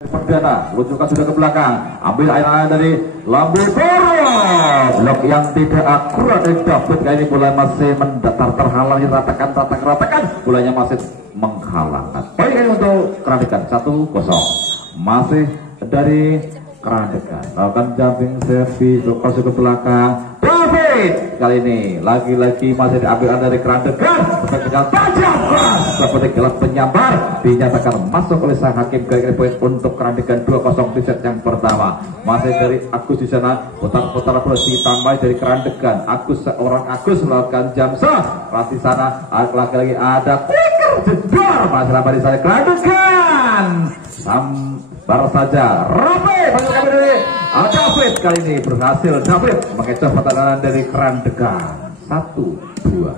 Perdana, luncurkan sudah ke belakang, ambil air dari Lambu Poro, blok yang tidak akurat dari David. Kali ini bola masih mendatar, terhalang, ratakan, bolanya masih menghalangkan. Poin ini untuk Kerandekan 1-0, masih dari Kerandekan. Lakukan jumping servis, masuk ke belakang. David kali ini lagi-lagi masih diambil dari Kerandekan, dengan tajam keras seperti gelas penyambar, dinyatakan masuk oleh sang hakim. Kali poin untuk Kerandekan 2-0 di set yang pertama. Masih dari Agus di sana, putar-putar bola ditambah dari Kerandekan. Agus melakukan jam sah. Di sana lagi-lagi ada quicker jedor, masih lama di sana Kerandekan. Sambar saja Rapi masuk kami dari David. Kali ini berhasil David mengecoh pertahanan dari Kerandekan. 1-2.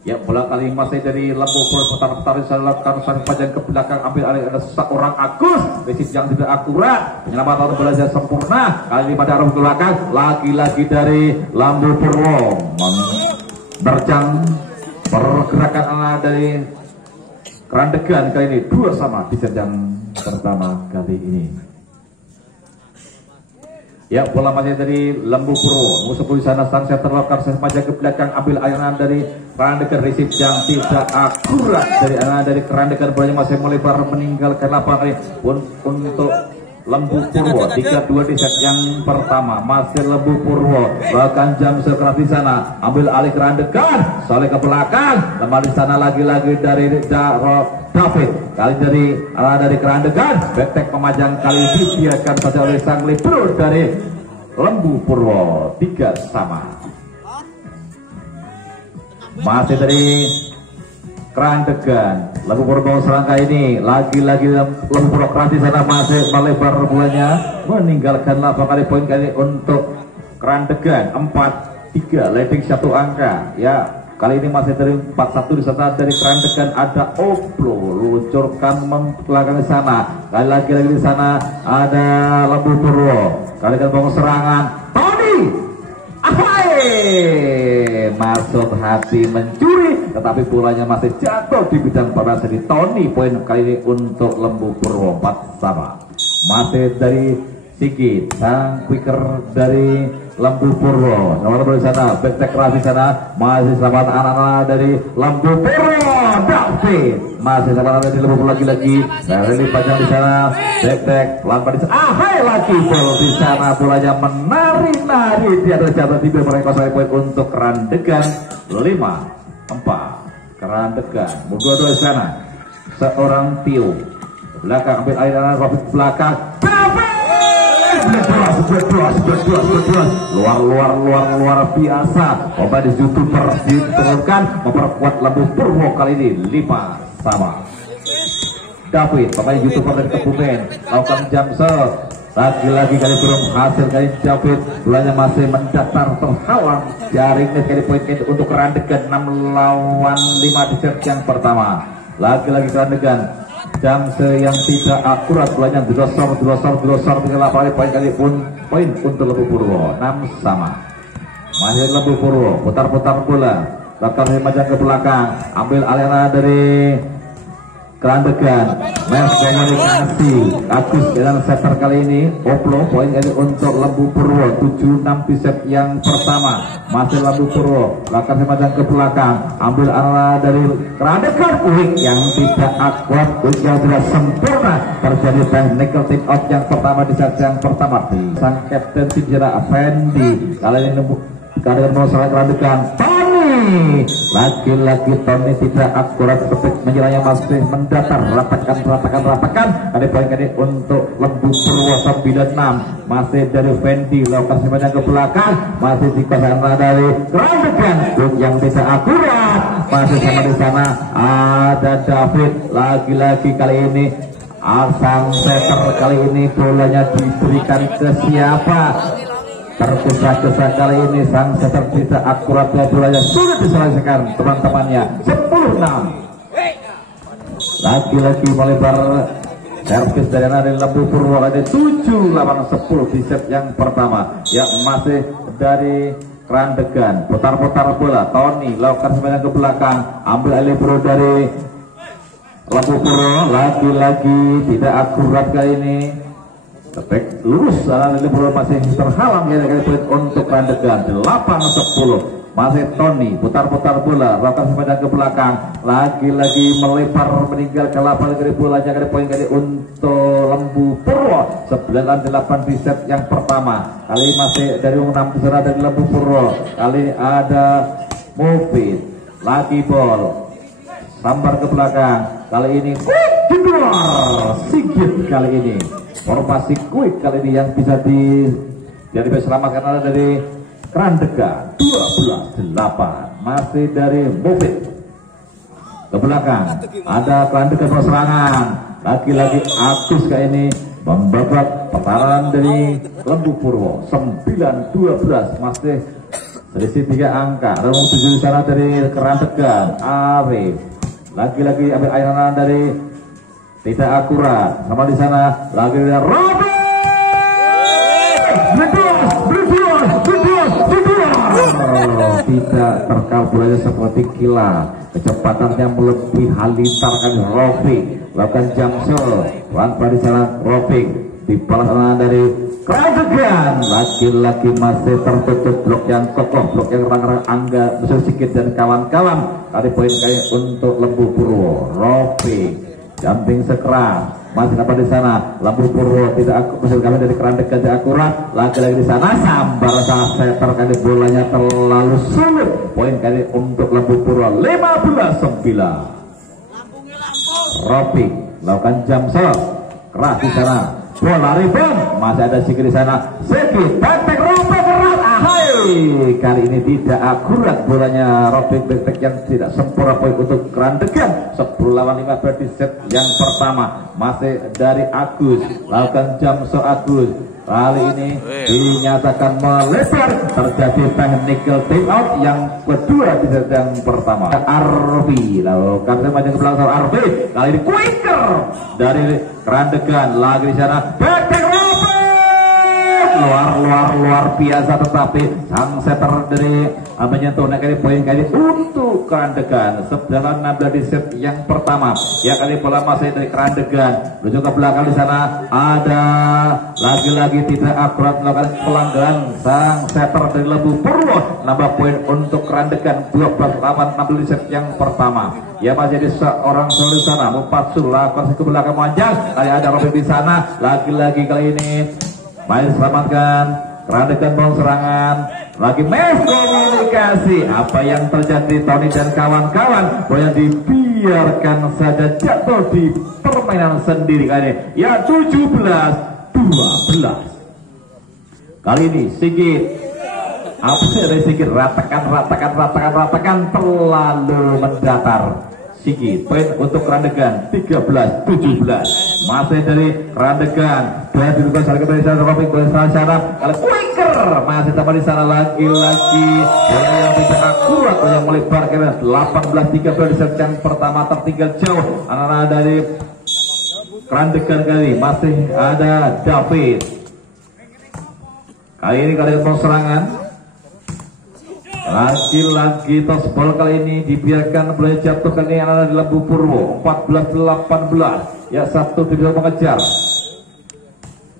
Ya, bola kali masih dari Lambu Poro, putar-putar dilakukan sang panjang ke belakang, ambil alih ada seorang Agus, resip yang tidak akurat, penyelamatan bola yang sempurna. Kali ini pada arah belakang, lagi-lagi dari Lambu Poro berjang pergerakan anak dari Kerandekan. Kali ini 2-2 di set yang pertama kali ini. Ya, bola masih dari Lambu Poro, musuh di sana, sang setter lokal sepanjang ke belakang, ambil ayanan dari Kerandekan, resip yang tidak akurat dari ayanan dari Kerandekan. Bolanya masih melebar meninggalkan lapangan untuk Lambu Purwo. 3-2 di set yang pertama, masih Lambu Purwo, bahkan jam sekeras di sana, ambil alih Kerandekan, soleh ke belakang, lemah di sana lagi-lagi dari David. Kali dari Kerandekan, betek pemajang kali dibiarkan saja oleh sang libero dari Lambu Purwo. 3-3. Masih dari Kerandekan, Lambu Purwo serangka ini lagi-lagi Lambu Purwo keras di sana, masih melebar bolanya meninggalkan lapangan. Poin kali untuk Kerandekan 4-3, leading 1 angka. Ya, kali ini masih dari 4-1 di sana dari Kerandekan, ada Oplo luncurkan membelakang di sana. Kali lagi di sana ada Lambu Purwo. Kerandekan bangun serangan. Tony masuk hati mencuri, tetapi bolanya masih jatuh di bidang panas di Tony. Poin kali ini untuk Lambu Purwo 4-3. Masih dari Sigit, sang quicker dari Lambu Purwo. Nomor di sana, betek keras di sana, masih selamat anak-anak dari Lambu Purwo. David masih selamat dari Lambu Purwo lagi. Dari panjang di sana, betek lambat di sana. Lagi bola di sana, bolanya menari-nari di atas jatuh di belakang. Poin untuk Kerandekan 5-4. Kerandekan, dua-dua di sana. Seorang Tio belakang, ambil air dan Robert belakang. Luar biasa. Obat di YouTuber diturunkan, memperkuat Lambu Purwo kali ini 5-3. David, pemain YouTuber dari Kebumen, lakukan jam lagi-lagi kali belum hasil. Kali David bolanya masih mendatar, terhalang jaring. Kali poin untuk Kerandekan 6-5 di set yang pertama. Lagi-lagi Kerandekan jam yang tidak akurat, bolanya dilosor dengan lapangan. Poin kali poin untuk Lambu Purwo 6-3. Masih Lambu Purwo, putar-putar bola, lakukan remaja ke belakang, ambil alih dari Kerandekan, mes komunikasi Agus dengan setter kali ini. Oplo, poin kali untuk Lambu Purwo 7-6 di set yang pertama. Masih Lambu Purwo, lakukan remaja ke belakang, ambil arah dari Kerandekan. Quick yang tidak akurat, quick yang tidak sempurna, terjadi technical take out yang pertama di set yang pertama. Sang kapten Sinjera Effendi kali ini Kerandekan mau salah Kerandekan. Lagi-lagi Tony tidak akurat, seperti menyerangnya masih mendatar, ratakan. Ada poin kali untuk Lambu Purwo 96. Masih dari Fendi, lakukan semuanya ke belakang, masih dikuasai dari Kerandekan. Yang tidak akurat, masih sama di sana ada David. Lagi-lagi kali ini sang setter kali ini bolanya diberikan ke siapa? Tergesa-gesa kali ini sang setter tidak akurat, bolanya sudah diselesaikan teman-temannya. 10-6. Lagi-lagi melebar servis dari Lambu Purwo. Ada 7-8-10 di set yang pertama. Ya, masih dari Kerandekan, putar-putar bola. Tony lakukan semuanya ke belakang, ambil alih dari Lampu Puro lagi-lagi tidak akurat kali ini. Ketek lurus, Lampu Puro masih terhalang kali poin untuk Randegan. 8-10. Masih Tony putar-putar bola, lakukan sepeda ke belakang, lagi-lagi melebar meninggal ke lapangan kali bolanya kali poin kali untuk Lembu Purwo. 9-8 di set yang pertama. Kali masih dari 6 besar dari Lembu Purwo. Kali ada Mufid, lagi ball sambar ke belakang. Kali ini di luar Sigit kali ini. Formasi quick kali ini yang bisa jadi selamatkan ada dari Randegan. 12-8 masih dari Mufid ke belakang. Ada Randegan serangan. Lagi-lagi Agus kayak ini membabak pertahanan dari Lembu Purwo. 9-12 masih selisih 3 angka. Rumah 7 di sana dari Randegan. Arif lagi-lagi ambil airan dari tidak akurat sama di sana. Lagi dari Robin tidak terkabulnya seperti kilat, kecepatannya melebihi halitar kali Rofik lakukan jamsel tanpa di sana. Rofik dibalas dari Randegan. Lagi-lagi masih tertutup blok yang kokoh, blok yang rang-rang Angga Besar Sikit dan kawan-kawan. Kali poin kali untuk Lembu Purwo. Rofik jumping sekeras masih dapat di sana. Lembu Purwo tidak masih kali dari Randegan tidak akurat. Lagi-lagi di sana sambar setter kali bolanya terlalu sulit. Poin kali untuk Lembu Purwo. 15-9. Rofik lakukan jamsel keras di sana. Bola rebound masih ada Sigit di sana. Sigit back Rofik keras. Ahai, kali ini tidak akurat bolanya. Rofik back yang tidak sempurna. Poin untuk Randegan. 10-5 di set yang pertama. Masih dari Agus lakukan jamsel Agus. Kali ini dinyatakan melebar. Terjadi technical time out yang kedua di set yang pertama. Arfi lalu kami maju ke belakang Arfi. Kali ini quicker dari Randegan. Lagi di sana back luar biasa, tetapi sang setter dari menyentuh kali poin kali untuk Randegan. 9-16 di set yang pertama. Ya kali bola masih dari Randegan menuju ke belakang. Di sana ada lagi-lagi tidak akurat melakukan pelanggaran sang setter dari Lembu Purwo. Nambah poin untuk Randegan. 12-8 di set yang pertama. Ya masih ada seorang selalu di sana. Mupatsul lakukan ke belakang panjang. Kali ada Robin di sana. Lagi-lagi kali ini main selamatkan Randegan bom serangan. Lagi miskomunikasi. Apa yang terjadi Tony dan kawan-kawan? Boleh dibiarkan saja jatuh di permainan sendiri kali ini. Ya 17-12. Kali ini Sigit. Apa dari Sigit? Ratakan terlalu mendatar. Sigit poin untuk Randegan. 13-17 masih dari Randegan. Dan dilakukan salah kembali sana Rofik bersama kalau quicker masih tambah di sana. Lagi-lagi bola yang tidak akurat yang melebar ke 18-13 di set yang pertama. Tertinggal jauh anak-anak dari Randegan. Kali masih ada David. Kali ini kali serangan. Lagi-lagi tos bol kali ini dibiarkan boleh jatuh kali ini anak di Lembu Purwo. 14-18. Ya satu tidak mengejar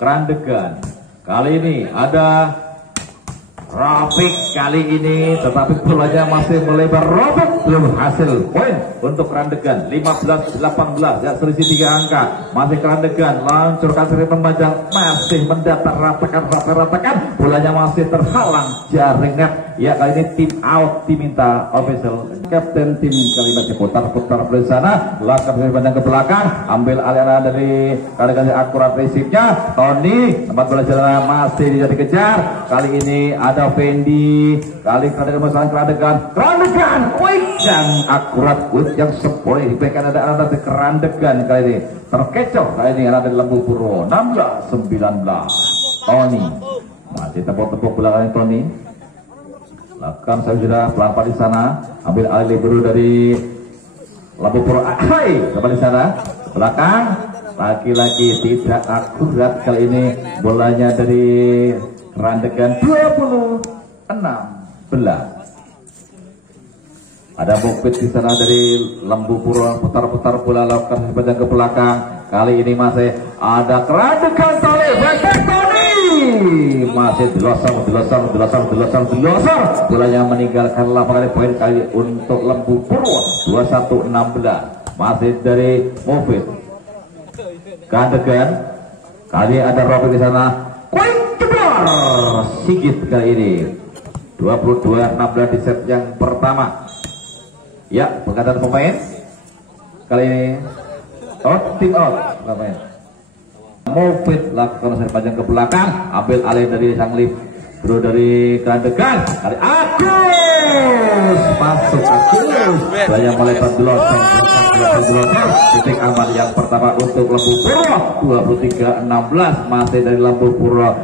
Randegan. Kali ini ada Rofik kali ini, tetapi bolanya masih melebar. Rofik belum hasil. Poin untuk Randegan. 15-18 ya selisih 3 angka. Masih Randegan lancurkan seri pembajang, masih mendatar ratakan. Bolanya masih terhalang jaring net. Ya kali ini tim out diminta official. Kapten tim kali ini putar-putar di sana. Lakukan seri pandang ke belakang. Ambil aliran dari kali akurat resipnya. Tony tempat bola jalan masih tidak dikejar. Kali ini ada Fendi. Kali Randegan masalah Randegan quick dan akurat quick yang sempurna. Diberikan ada anak dari Randegan kali ini terkecoh. Kali ini anak dari Lembu Purwo. 16-19. Tony masih tepuk-tepuk belakang Tony. Lakukan saya sudah pelan-pelan di sana. Ambil alih libero dari Lembu Purwo. Hai, kembali di sana belakang. Lagi-lagi tidak akurat kali ini bolanya dari Randegan. 26-16. Ada Mukbit di sana dari Lembu Puro, putar-putar bola lakukan sepanjang ke belakang. Kali ini masih ada Kerandegan Tali masih delosor. Bolanya meninggalkan lapangan. Poin kali untuk Lembu Puro 21-16. Masih dari Mukbit. Kerandegan. Kali ada Robin di sana. Poin jebol Sigit kali ini. 22-16 di set yang pertama. Ya, penggantian pemain kali ini tim out pemain. Mukbit lakukan sepanjang ke belakang, ambil alih dari sang libero dari Kerandegan. Kali Agus masuk Agus, banyak melebar delosor. Titik aman yang pertama untuk Lembu Puro 23-16. Masih dari Lembu Puro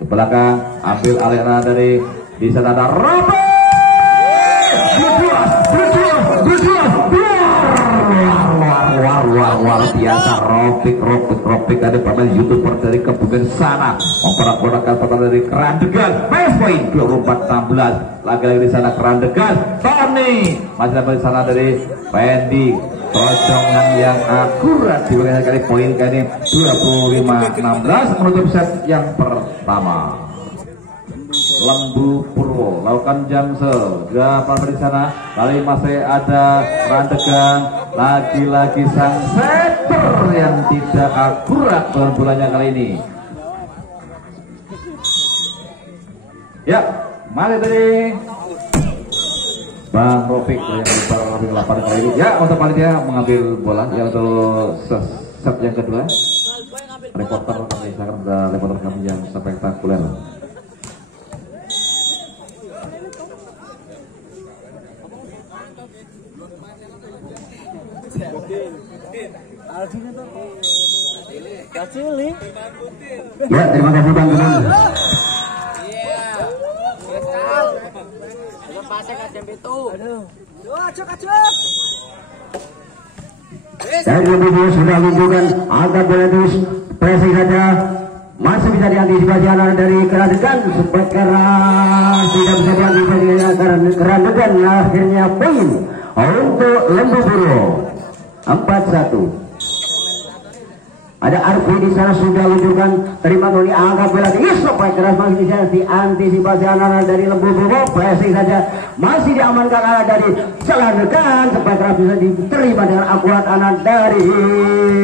ke belakang, ambil alih dari di sana ada Robin. Luar biasa. Robik ada pemain YouTuber dari Kebumen sana memperak-perakan pertama dari Kerandegan. Match point 24-16. Lagi-lagi di sana Kerandegan. Tony masih dapat di sana dari Fendi. Pocongan yang akurat di bagian kali poin kali 25-16 menutup set yang pertama. Lembu Purwo lakukan jamsel gerakan di sana. Kali masih ada Kerandegan, lagi-lagi sang setter yang tidak akurat dengan bolanya kali ini. Ya, mari dari Bang Rofik yang Robin 8 kali ini. Ya, untuk panitia mengambil bola ya untuk set yang kedua. Reporter kami sekarang ada reporter kami yang spektakuler. Ya, terima kasih Bang Genan. Dan kemudian sudah menunjukkan angkat bola terus pressing saja, masih bisa diantisipasi anak dari Kerandegan. Sempat keras tidak bisa diantisipasi karena Kerandegan. Akhirnya poin untuk Lembu Puro 4-1. Ada Arfi di sana sudah luncurkan, terima Tony angkat bola tinggi sampai keras, masih bisa diantisipasi anak dari Lembu Puro. Pressing saja masih diamankan anak dari Kerandegan, sampai keras bisa diterima dengan akurat anak dari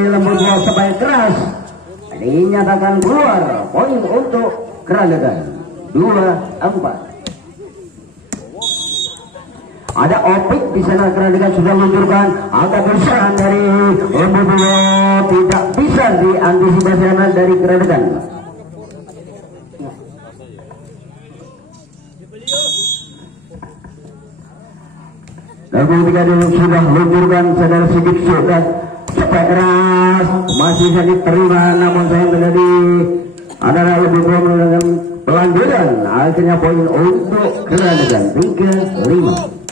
Lembu Puro sampai keras. Dinyatakan keluar, poin untuk Kerandegan 2-4. Ada Opik di sana, Kerandegan sudah meluncurkan angkat bersama dari Lembu Puro, tidak bisa diantisipasi anak dari Kerandegan. Dan ketika sudah meluncurkan saudara Sigit sudah cepat keras, masih bisa diterima, namun saya menjadi adalah Lembu Puro melakukan pelanjutan. Akhirnya poin untuk Kerandegan 3-5.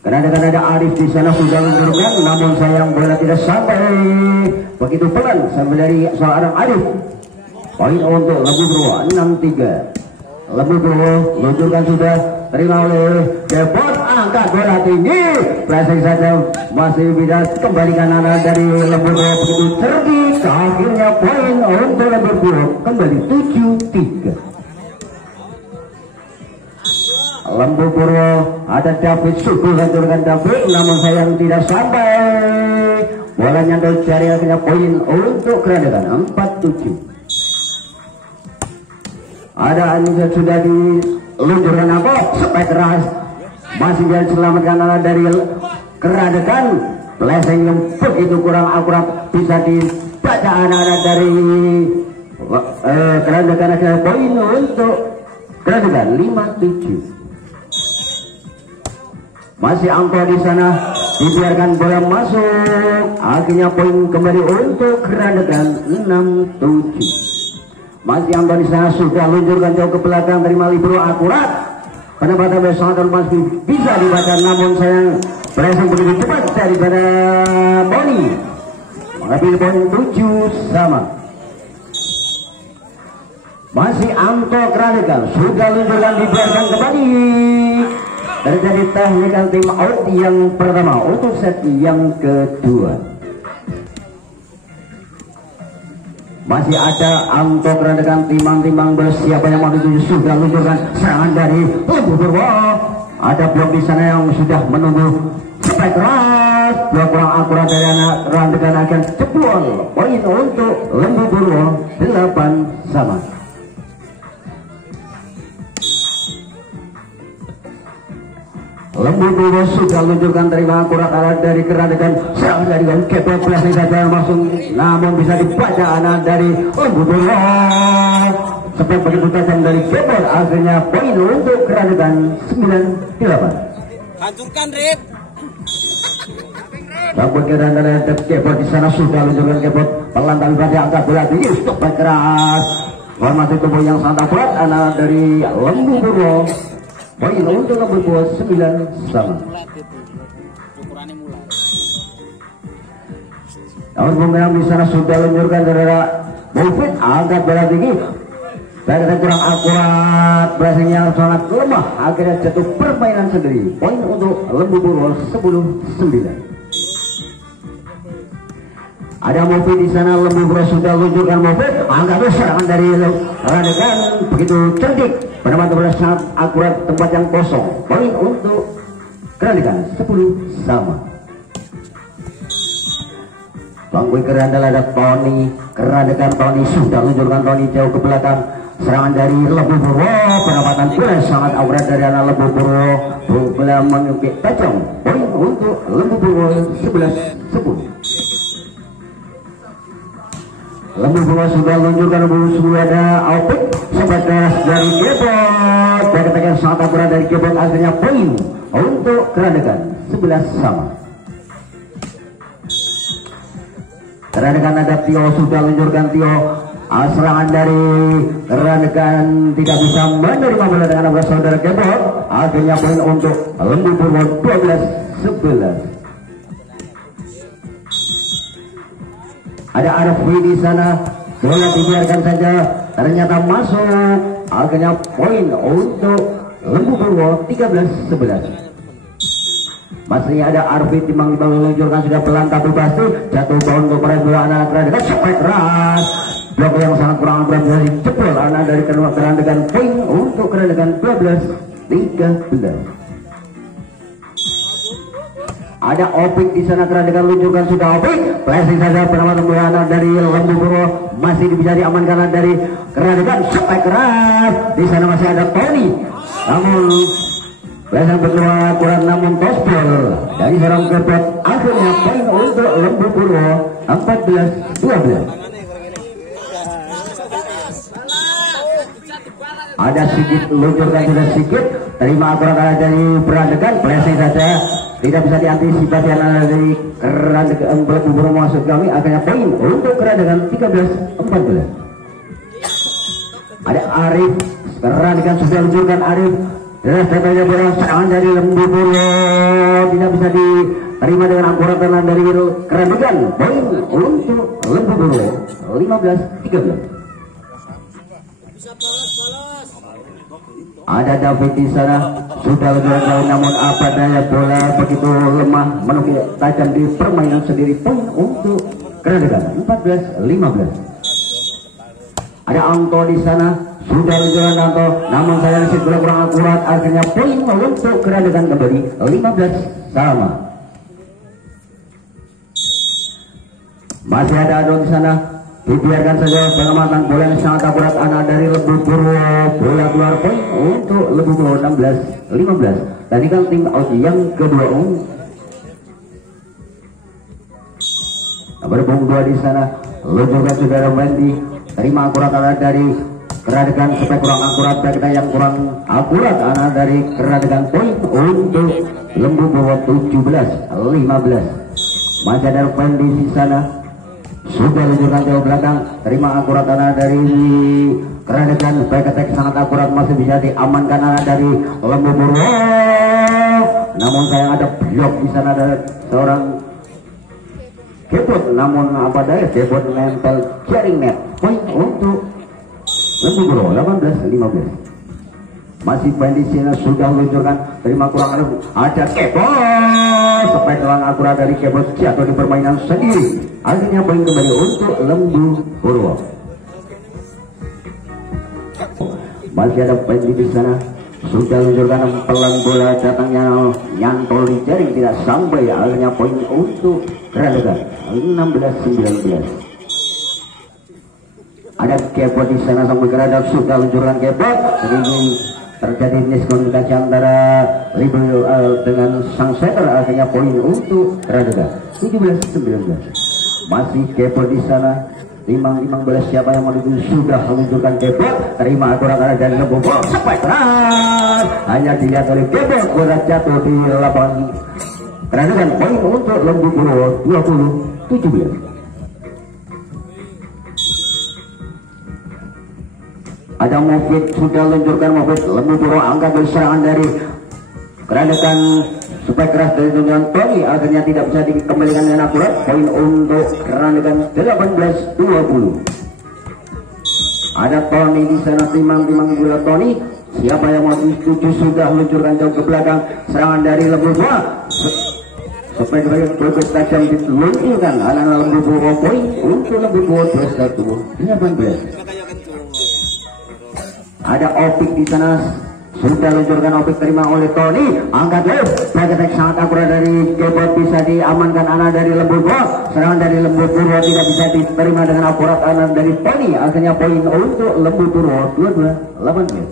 Kerandegan ada Arif di sana sudah meluncurkan, namun sayang bola tidak sampai begitu pelan sampai dari seorang Arif. Poin untuk Lembu Puro 6-3. Lembu Puro meluncurkan sudah, terima oleh Depot, angkat bola tinggi, pressing saja masih bisa kembalikan anak dari Lembu Puro begitu cerdik. Akhirnya poin untuk Lembu Puro kembali 7-3. Lembu Puro ada David Suku, hancurkan David, namun sayang tidak sampai. Bola nyantol jari, akhirnya poin untuk Kerandegan 4-7. Ada Anissa sudah diluncurkan apa? Sampai keras, masih bisa diselamatkan anak dari Kerandegan. Blessing yang begitu kurang akurat bisa dibaca anak-anak dari Kerandegan. Akhirnya poin untuk Kerandegan 5-7. Masih angka di sana, dibiarkan bola masuk, akhirnya poin kembali untuk Kerandegan 6-7. Masih angka di sana, sudah luncurkan jauh ke belakang, terima libero akurat. Penempatan besar masih bisa dibaca, namun sayang pressing begitu cepat daripada Boni. Mengambil poin 7 sama. Masih angka Kerandegan, sudah luncurkan, dibiarkan kembali. terjadi technical team out yang pertama untuk set yang kedua. Masih ada angka kerandekan timbang-timbang bersiapa yang mau dituju sudah luncurkan serangan dari Lembu Purwo. Ada blok di sana yang sudah menunggu spek keras, blok kurang akurat dari anak kerandekan akan jebol. Poin untuk Lembu Purwo 8-sama. Lembu Purwo sudah luncurkan terima akurat arah dari kerandekan serangan dari Kepot Plastik saja langsung, namun bisa dibaca anak dari Lembu Purwo. Seperti begitu tajam dari Kepot, akhirnya poin untuk kerandekan 9-8. Hancurkan Rip. Namun kerandekan Kepot di sana sudah luncurkan Kepot pelan tapi berarti angkat bola tinggi untuk berkeras. Formasi tubuh yang sangat akurat anak dari Lembu Purwo. Poin untuk Lembu Purwo 9-sama. Namun pemain di sana sudah luncurkan saudara Mufid, angkat bola tinggi. Saya kurang akurat, berhasilnya sangat lemah, akhirnya jatuh permainan sendiri. Poin untuk Lembu Purwo 10-9. Ada Mufid di sana, Lembu Purwo sudah luncurkan Mufid, angkat serangan dari kerandekan begitu cerdik. Penempatan bola sangat akurat, tempat yang kosong. Poin untuk kerandekan 10-sama. Bangkui kerandal ada Tony, kerandekan Tony sudah luncurkan Tony jauh ke belakang. Serangan dari Lembu Purwo, penempatan bola sangat akurat dari anak Lembu Purwo. Bola mengukir tajam. Poin untuk Lembu Purwo 11-10. Lembu Purwo sudah luncurkan sudah ada Opik, sempat keras dari Kepot. Tekan sangat akurat dari Kepot, akhirnya poin untuk kerandekan 11-sama. Kerandekan ada Tio sudah luncurkan Tio. Serangan dari kerandekan tidak bisa menerima bola dengan bola saudara Kepot, akhirnya poin untuk Lembu Purwo 12-11. Ada Arfi di sana, bola dibiarkan saja, ternyata masuk, akhirnya poin untuk Lembu Purwo 13-11. Masih ada Arfi timbang-timbang meluncurkan sudah pelan tapi pasti jatuh pohon kepada bola anak kerandekan sampai keras. Blok yang sangat kurang akurat dari jebol anak dari kerandekan, poin untuk kerandekan 12-13. Ada Opik di sana, kerandekan luncurkan sudah Opik, flashing saja penempatan bola anak dari Lembu Purwo masih bisa diamankan dari kerandekan sampai keras. Di sana masih ada Tony, namun flashing berdua kurang namun tospol dari seorang Kepot, akhirnya poin untuk Lembu Purwo 14-12. Ada Sigit luncurkan sudah Sigit, terima akurat dari kerandekan, flashing saja tidak bisa diantisipasi dari kerandekan Lembu Purwo masuk kami, akhirnya poin untuk kerandekan 13-14. Ada Arif, kerandekan sudah luncurkan Arif. Jelas datanya bola serangan dari Lembu Purwo tidak bisa diterima dengan akurat dari kerandekan, poin untuk Lembu Purwo 15-13. Ada David di sana sudah lebih jauh, namun apa daya bola begitu lemah menukik tajam di permainan sendiri, poin untuk kerandekan 14-15. Ada Anto di sana sudah luncurkan Anto, namun saya risik bola kurang akurat, akhirnya poin untuk kerandekan kembali 15-sama. Masih ada Ado di sana, dibiarkan saja pengamatan bola yang sangat akurat anak dari Lembu Purwo, bola keluar, poin untuk Lembu Purwo 16-15. Tadi kan tim out yang kedua nomor punggung 2 di sana luncurkan saudara Wendy, terima akurat anak dari kerandekan supaya kurang akurat, kita yang kurang akurat anak dari kerandekan, poin untuk Lembu Purwo 17-15. Masih ada Wendy di sana sudah luncurkan jauh belakang, terima akurat anak dari kerandekan, baik ketek sangat akurat, masih bisa diamankan anak dari Lembu Purwo. Namun sayang ada blok di sana, ada seorang Kepot, namun apa daya Kepot nempel jaring net, poin untuk Lembu Purwo 18-15. Masih main di sini sudah meluncurkan, terima kurang ada Kebot, sampai terang akurat dari Kebot jatuh di permainan sendiri. Akhirnya poin kembali untuk Lembu Purwo. Masih ada poin di sana, sudah meluncurkan pelan bola datangnya nyantol di jaring tidak sampai. Akhirnya poin untuk Kerandega 16-19. Ada Kebot di sana sampai Kerandega sudah meluncurkan Kebot. Terjadi miskomunikasi antara Libu dengan sang setter. Akhirnya poin untuk Kerandega 17-19. Masih Kebot di sana. Timang bola siapa yang menuju sudah meluncurkan Kebot. Terima akurat dari Lembu Purwo sampai keras. Hanya dilihat oleh Kebot, bola jatuh di lapangan. Kerandega poin untuk Lembu Purwo 20-17. Ada Mofit sudah luncurkan Mofit. Lembu Purwo angkat serangan dari Kerandega supaya keras dari tendangan Tony. Akhirnya tidak bisa dikembalikan dengan akurat. Poin untuk Kerandega 18-20. Ada Tony di sana, timang bola Tony. Siapa yang mau setuju sudah meluncurkan jauh ke belakang. Serangan dari Lembu Purwo supaya berikut tajam diluncurkan. Anak-anak Lembu Purwo poin untuk Lembu Purwo 21-18. Ada Opik di sana, sudah luncurkan Opik, terima oleh Tony. Angkat back sangat akurat dari Kebot, bisa diamankan anak dari Lembu Purwo. Serangan dari Lembu Purwo tidak bisa diterima dengan akurat anak dari Tony. Akhirnya poin untuk Lembu Purwo 22-18.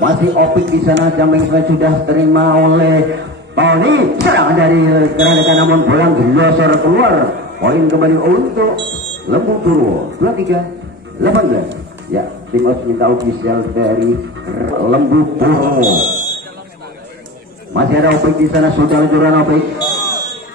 Masih Opik di sana, jamming sudah terima oleh Tony. Serangan dari Kerandega namun bola glosor keluar. Poin kembali untuk Lembu Purwo 23-18. Ya, tim minta official dari Lembu Purwo. Masih ada Opik di sana, sudah luncurkan Opik.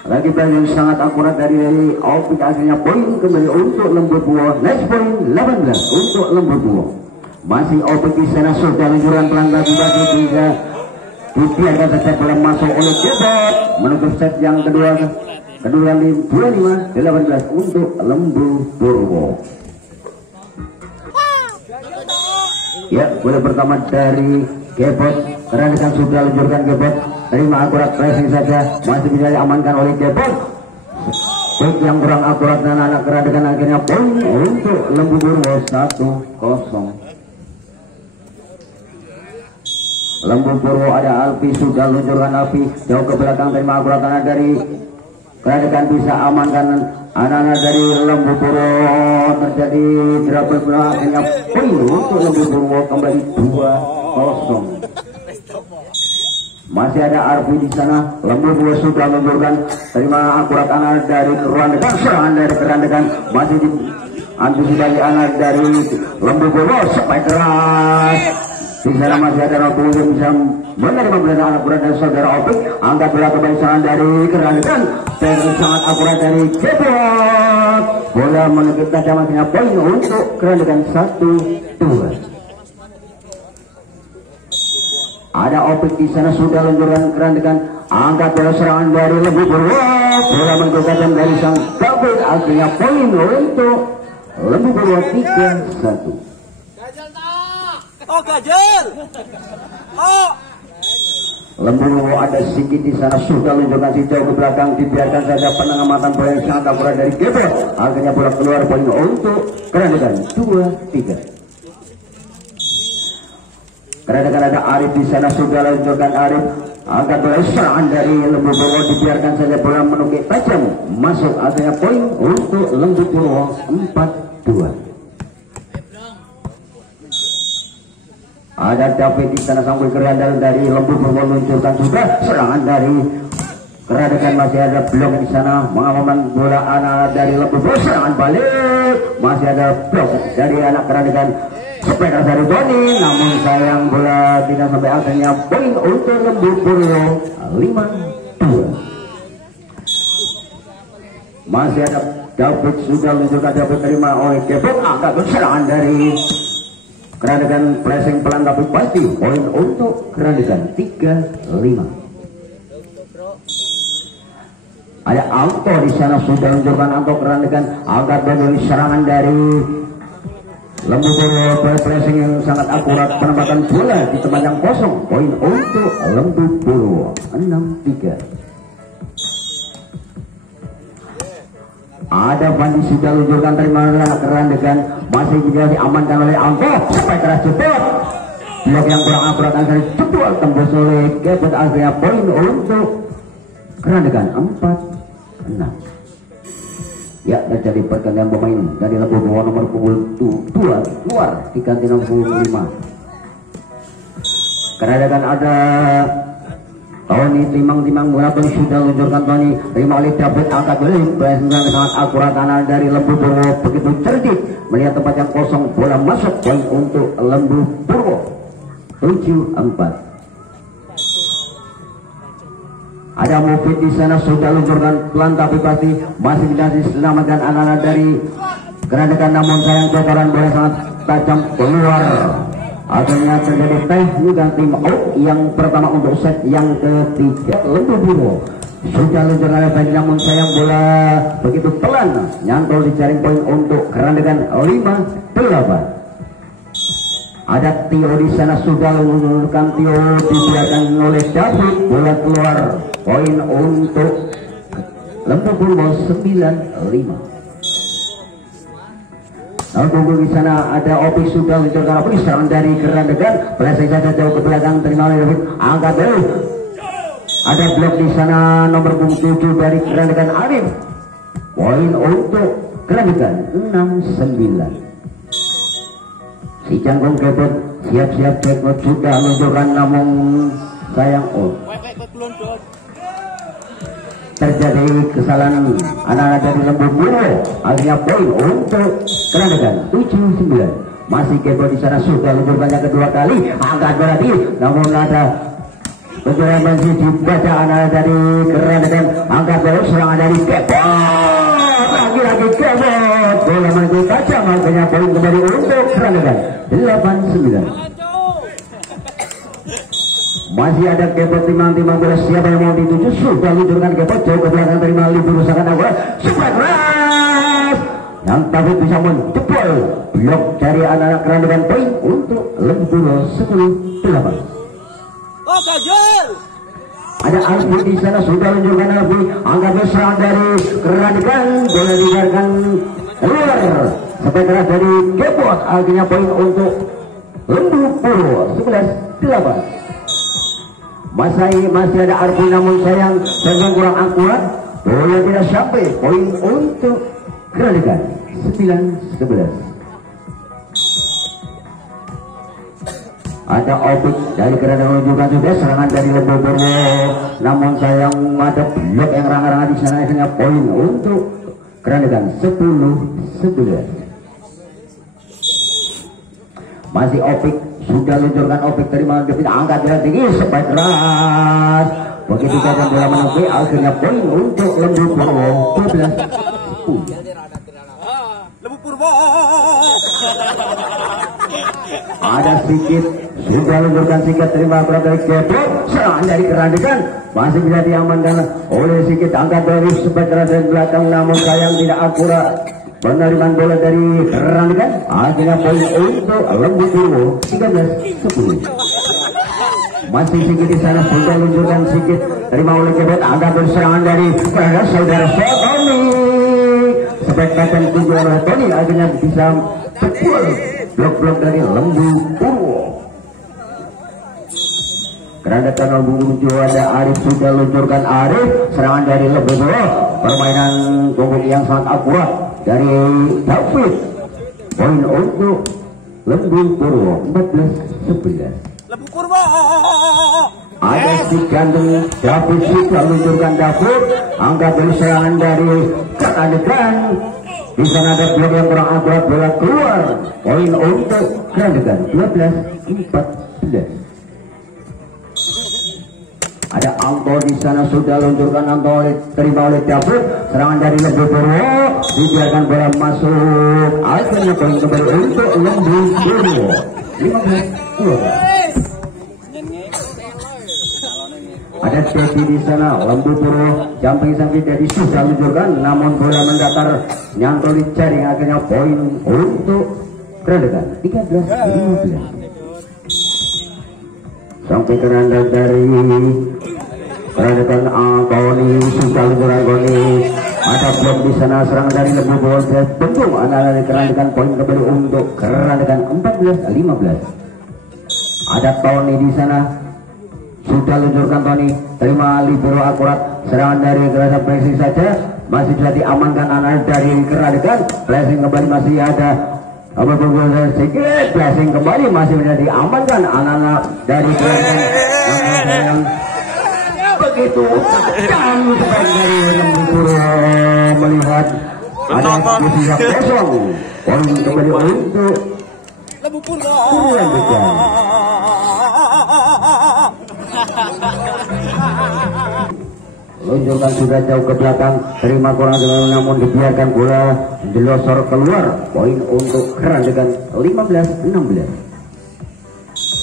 Lagi yang sangat akurat dari Opik. Akhirnya poin kembali untuk Lembu Purwo. Next point 18 untuk Lembu Purwo. Masih Opik di sana, sudah luncurkan pelan bagi bisa dibiarkan saja bola masuk oleh Kebot. Menutup set yang kedua di 25-18 untuk Lembu Purwo. Ya, bola pertama dari Kebot. Kerandega sudah luncurkan Kebot. Terima akurat, pressing saja. Masih bisa diamankan oleh Kebot. Baik yang kurang akurat dan anak Kerandega. Akhirnya poin untuk Lembu Purwo 1-0. Lembu Purwo ada Alpi, sudah luncurkan Alpi jauh ke belakang. Terima akurat anak dari Kerandega, bisa amankan anak-anak dari Lembu Purwo. Terjadi double bola. Akhirnya poin untuk Lembu Purwo kembali 2-0. Masih ada Arfi di sana. Lembu Purwo sudah luncurkan, terima akurat anak dari Kerandega. Serangan dari Kerandega masih diantisipasi anak dari Lembu Purwo sampai keras. Di sana masih ada Rotu yang bisa menerima bola akurat dari saudara Opik. Angkat bola kembali serangan dari Kerandega. Dan sangat akurat dari Kebot. Bola menukik tajam. Akhirnya poin untuk Kerandega 1-2. Ada Opik di sana, sudah luncurkan Kerandega. Angkat bola serangan dari Lembu Purwo. Bola menukik tajam dari sang David. Akhirnya poin untuk Lembu Purwo 3-1. Oh, gajel. Oh. Lembu Purwo ada sedikit di sana, sudah luncurkan si jauh ke belakang. Dibiarkan saja pengamatan bola yang sangat akurat dari Kebot. Akhirnya bola keluar, poin untuk Kerandega 2-3. Kerandega ada Arif di sana, sudah luncurkan Arif. Angkat bola serangan dari Lembu Purwo, dibiarkan saja bola menukik tajam masuk. Akhirnya poin untuk Lembu Purwo 4-2. Ada David di sana sampai Kerandega dari Lembu Purwo luncurkan sudah. Serangan dari Kerandega masih ada blok di sana mengamankan bola anak dari Lembu Purwo. Serangan balik masih ada blok dari anak Kerandega. Sepeda dari Tony, namun sayang bola tidak sampai. Akhirnya poin untuk Lembu Purwo 5-2. Masih ada David, sudah luncurkan David, terima oleh Kebot. Angkat serangan dari Kerandega, pressing pelan tapi pasti. Poin untuk Kerandega 3-5. Ada Anto di sana, sudah luncurkan Anto. Kerandega angkat dari serangan dari Lembu Purwo pressing yang sangat akurat penempatan bola di tempat yang kosong. Poin untuk Lembu Purwo 6-3. Ada Fandi sudah luncurkan terima kerandekan, masih juga diamankan oleh Angko sampai keras cepat. Blok yang kurang akurat akan jebol tembus oleh Kebot, akhirnya poin untuk kerandekan 4-6. Ya, terjadi pergantian pemain dari Lembu Purwo nomor punggung 2 keluar diganti nomor 5. Kerandekan ada Tony Timang Muratun sudah luncurkan Tony, terima oleh David, angkat balik yang sangat akurat kanan dari Lembu Purwo, begitu cerdik melihat tempat yang kosong, bola masuk, poin untuk Lembu Purwo 7-4. Ada Mufid di sana sudah luncurkan pelan tapi pasti masih bisa diselamatkan anak-anak dari kerandekan, namun sayang kotoran bola sangat tajam keluar. Akhirnya terjadi teknik tim out yang pertama untuk set yang ketiga. Lembu Purwo sudah luncurkan oleh namun sayang bola begitu pelan nyantol di jaring, poin untuk kerandekan 5-8. Ada Tio di sana sudah luncurkan, Tio dibiarkan oleh David, bola keluar, poin untuk Lembu Purwo 9-5. Tunggu di sana ada Opi sudah luncurkan, Opi serangan dari kerandekan, berhasil saja jauh ke belakang, terima oleh David, angkat balik. Ada blok di sana nomor 7 dari kerandekan Arif, poin untuk kerandekan 6-9. Si Canggung Kebot siap-siap Kebot sudah luncurkan, namun sayang terjadi kesalahan anak-anak dari Lembu Purwo, akhirnya poin untuk kerandekan 7-9. Masih Kebot di sana sudah luncurkan yang kedua kali, angkat berarti, namun ada benturan masih dibaca anak dari kerandekan, angkat balik serangan dari Kebot, lagi-lagi Kebot, bola maju tajam, akhirnya poin kembali untuk kerandekan 8-9. Masih ada Kebot timang bola, siapa yang mau dituju sudah luncurkan Kebot jauh ke belakang, terima libur usahakan bola super keras yang David bisa menjebol blok dari anak-anak kerandekan, poin untuk Lembu Purwo 10-8. Oh, Gajul. Ada Alfi di sana sudah luncurkan, Alfi angkat serangan dari kerandekan, bola dibiarkan keluar sampai keras dari Kebot, akhirnya poin untuk Lembu Purwo 11-8. Masih ada Arfi, namun sayang cenderung kurang akurat, bola tidak sampai, poin untuk kerandekan 9-11. Ada Opik dari kerandekan juga sudah serangan dari Lembu Purwo, namun sayang ada blok yang rangka-rangka di sana, akhirnya poin untuk kerandekan 10-11. Masih Opik sudah luncurkan, Opik terima David, angkat dengan tinggi sampai keras, begitu saja bola menukik, akhirnya poin untuk Lembu Purwo 12-10. Lembu Purwo. Ada Sikit sudah luncurkan, Sikit terima berat dari Kebot, serangan dari kerandekan masih bisa diamankan oleh Sikit, angkat dari sampai keras dari belakang, namun sayang tidak akurat penerimaan bola dari kerandekan, akhirnya poin untuk Lembu Purwo 13-10. Masih Sikit di sana sudah luncurkan, Sikit terima oleh Kebot, angkat dari serangan dari saudara Tony, spektakan tujuan oleh Tony, akhirnya bisa jebol blok-blok dari Lembu Purwo. Kerandekan Lembu Purwo ada Arif sudah luncurkan, Arif serangan dari Lembu Purwo, permainan punggung yang sangat akurat dari David, poin untuk Lembu Purwo 14-11. Lembu Purwo. Ada si ganteng David sudah luncurkan, David angkat dari serangan dari kerandekan, di sana ada blok yang kurang akurat, bola keluar, poin untuk kerandekan 12-14. Ada Angko di sana sudah luncurkan, Angko terima oleh David, serangan dari Lembu Purwo dibiarkan bola masuk, akhirnya poin kembali untuk Lembu Purwo 15-12. Ada Dedi di sana, Lembu Purwo jumping sampai Dedi sudah luncurkan, namun bola mendatar nyantol di jaring, akhirnya poin untuk Kerandekan 13-15. Sampai kerandak dari Kerandekan Angkoni sudah luncuran Angkoni. Ada blok di sana, serangan dari Lembu Bawah bentuk anak-anak dari Kerandekan, poin kembali untuk Kerandekan 14-15. Ada Tony di sana, sudah luncurkan Tony, terima libero akurat, serangan dari Gerasa Pressing saja masih bisa diamankan anak dari Kerandekan. Pressing kembali masih ada sedikit, pressing kembali masih bisa diamankan anak-anak dari Kerandekan. Begitu dan dari melihat ada posisi kosong, poin kembali untuk Lembu Purwo. Luncurkan sudah jauh ke belakang, terima kurang dengan namun dibiarkan bola jelosor keluar, poin untuk Kerandekan 15-16.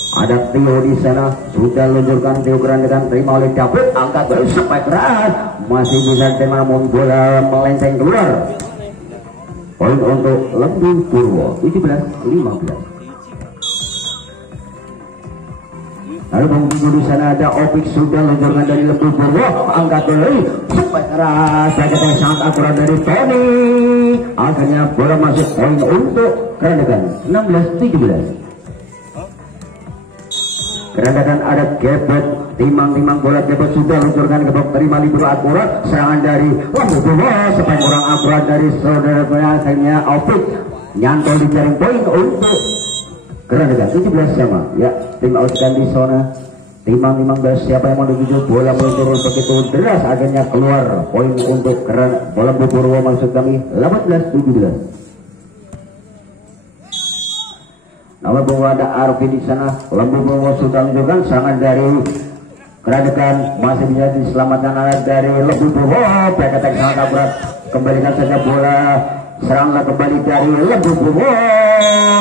Ada Tio di sana, sudah luncurkan Tio Kerandekan, terima oleh David, angkat sampai keras, masih bisa terima namun bola melenceng keluar, poin untuk Lembu Purwo 17-15. Lalu menunggu di sana ada Opik, sudah luncurkan dari Lembu Purwo, angkat dari sampai keras, yang sangat akurat dari Tony, akhirnya bola masuk, poin untuk Kerandekan 16-17. Kerandekan ada Gebet, timang bola Gebet sudah luncurkan Gebet, terima libero akurat, serangan dari Lembu Purwo sampai kurang akurat dari saudara, akhirnya Opik nyantol di jaring, poin untuk Kerandekan 17 sama. Ya, tim outkan di zona timang siapa yang mau dituju, bola meluncur begitu deras, akhirnya keluar, poin untuk bola Lembu Purwo maksud kami 18-17. Nama bahwa ada Arfi di sana, Lembu Purwo sudah menunjukkan serangan dari Kerandekan masih bisa diselamatkan dari Lembu Purwo, Beketek sangat akurat, kembalikan saja bola, seranglah kembali dari Lembu Purwo,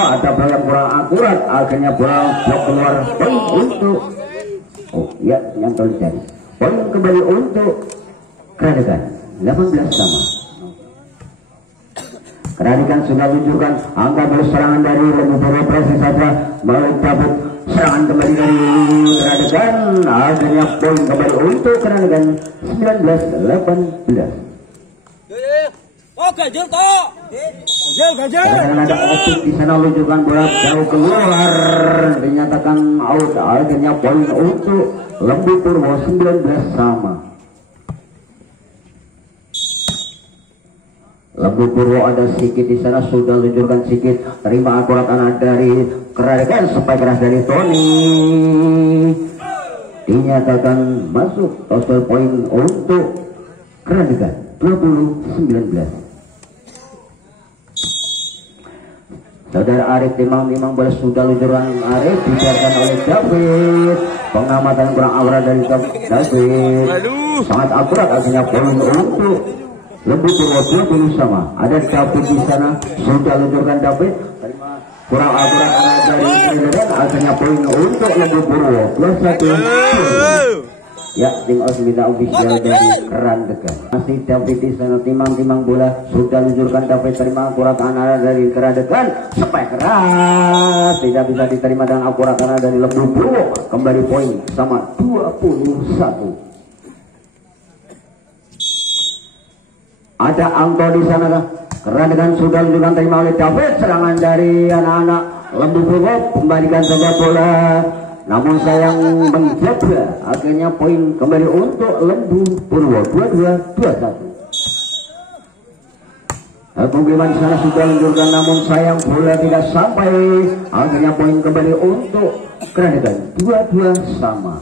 ada bola yang kurang akurat, akhirnya bola blok keluar, poin untuk nyantol jadi, poin kembali untuk Kerandekan 18 sama. Kerandekan sudah luncurkan, angka serangan dari Lembu Purwo, pressing saja melalui David, serangan kembali dari Kerandekan, akhirnya poin kembali untuk Kerandekan 19-18. Oh, ganjil toh. Ganjil. Ada Opik di sana, luncurkan bola jauh keluar, dinyatakan out, akhirnya poin untuk Lembu Purwo 19 sama. Lembu Purwo ada Sikit di sana, sudah luncurkan Sikit, terima akurat anak dari Kerandekan, sampai keras dari Tony, dinyatakan masuk, total poin untuk Kerandekan 20-19. Saudara Arif timang bola sudah luncurkan Arif, dibiarkan oleh David, pengamatan kurang akurat dari David, sangat akurat, akhirnya poin untuk Lembu Purwo 20 sama. Ada David di sana, sudah luncurkan David, terima kurang akurat anak dari Kerandekan, akhirnya poin untuk Lembu Purwo 21. Ya, tim Osmita official dari Kerandekan. Masih David di sana, timang bola sudah luncurkan David, terima akurat anak dari Kerandekan, sampai keras, tidak bisa diterima dengan akurat anak dari Lembu Purwo, kembali poin sama 21. Ada Angko di sana, Kerandekan sudah luncurkan, terima oleh David, serangan dari anak-anak Lembu Purwo, kembalikan saja bola, namun sayang menjaga, akhirnya poin kembali untuk Lembu Purwo 22-21. Bagaimana sana sudah luncurkan, namun sayang bola tidak sampai, akhirnya poin kembali untuk Kerandekan 22 sama.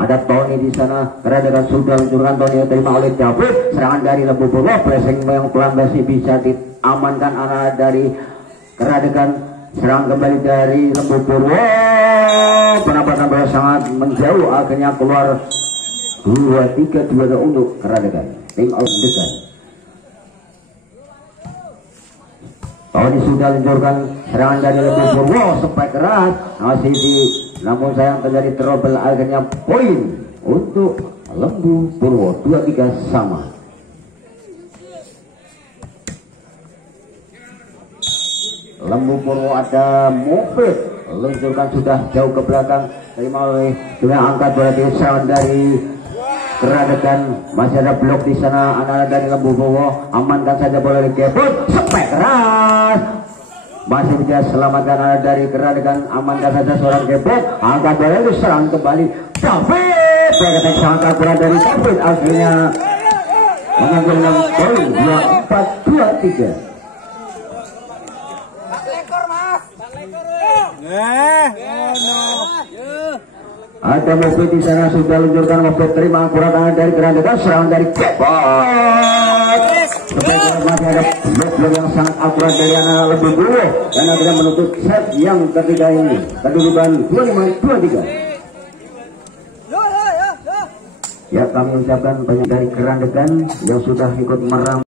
Ada Tony di sana, Kerandekan sudah luncurkan, Tony terima oleh David, serangan dari Lembu Purwo, pressing yang pelan masih bisa diamankan anak dari Kerandekan, serang kembali dari Lembu Purwo, penempatan bola sangat menjauh, akhirnya keluar 2-3 untuk Kerandekan, tim out dekat. Tony sudah luncurkan, serangan dari Lembu Purwo sampai keras, masih di, namun sayang terjadi trouble, akhirnya poin untuk Lembu Purwo 23 sama. Lembu Purwo ada Mufid, luncurkan sudah jauh ke belakang, terima oleh dengan angkat bola di serangan dari Keradekan. Masih ada blok di sana anak-anak dari Lembu Purwo, amankan saja bola di kebut, sepek keras. Masih bisa selamatkan anak dari Keradekan, amankan saja seorang kebut, angkat bola diserang kembali David. Berketek angkat bola dari David, akhirnya mengambil poin 24-23. Ada Mufid di sana sudah luncurkan, Mufid terima akurat dari Keradekan, serangan dari Kebot. Masih ada blok yang sangat akurat dari anak Lebih Purwo dan akhirnya menutup set yang ketiga ini. Kedudukan 25-23. Ya, kami ucapkan banyak dari Keradekan yang sudah ikut meram.